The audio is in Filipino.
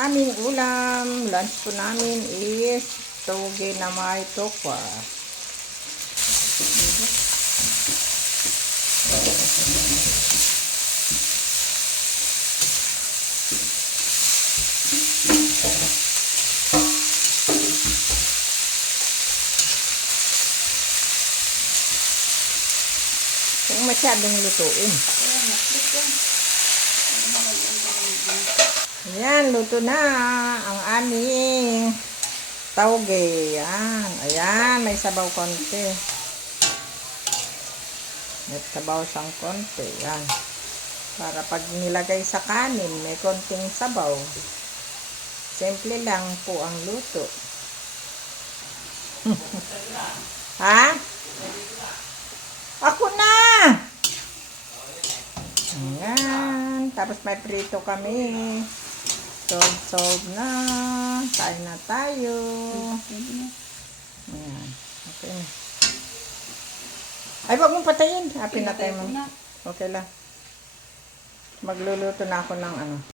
aming ulam, lunch po namin is toge na may tokwa. Kung masyadong lutuin. Ayan, luto na ang aming tauge. Ayan, ayan, may sabaw konti. May sabaw siyang konti. Ayan. Para pag nilagay sa kanin, may konting sabaw. Simple lang po ang luto. Ha? Ako na! Ayan. Tapos may prito kami. Solve na. Kain na tayo. Ayan. Okay. Ay, wag mong patayin. Pinatay mo. Okay lang. Magluluto na ako ng ano.